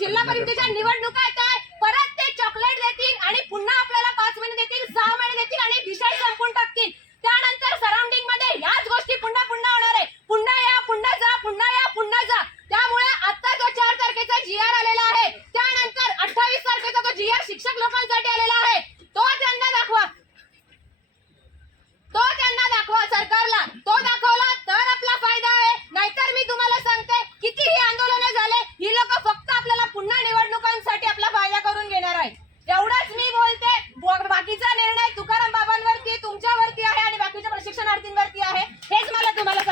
जिल्हा परिषदेच्या निवडणुका आहेत, परत ते चॉकलेट देतील आणि पुन्हा आपल्याला 5 महिने देतील, 6 महिने देतील आणि विषय संपून टाकतील. त्यानंतर सराउंडिंग मध्ये याच गोष्टी पुन्हा होणार आहे. पुन्हा या, पुन्हा जा, पुन्हा या, पुन्हा जा. त्यामुळे आता जो 4 तारखेचा जीआर आलेला आहे, त्यानंतर 28 तारखेचा जो जीआर शिक्षक लोकांसाठी आलेला आहे, तो त्यांना दाखवा. सरकारला तो दाखवला तर आपला फायदा आहे. नाहीतर मी तुम्हाला सांगते, कितीही आंदोलनं झाले, ही लोक फक्त आपल्याला पुन्हा निवडणुकांसाठी आपला फायदा करून घेणार आहे. एवढंच मी बोलते. बाकीचा निर्णय तुकाराम बाबांवरती, तुमच्यावरती आहे आणि बाकीच्या प्रशिक्षणार्थींवरती आहे. हेच मला तुम्हाला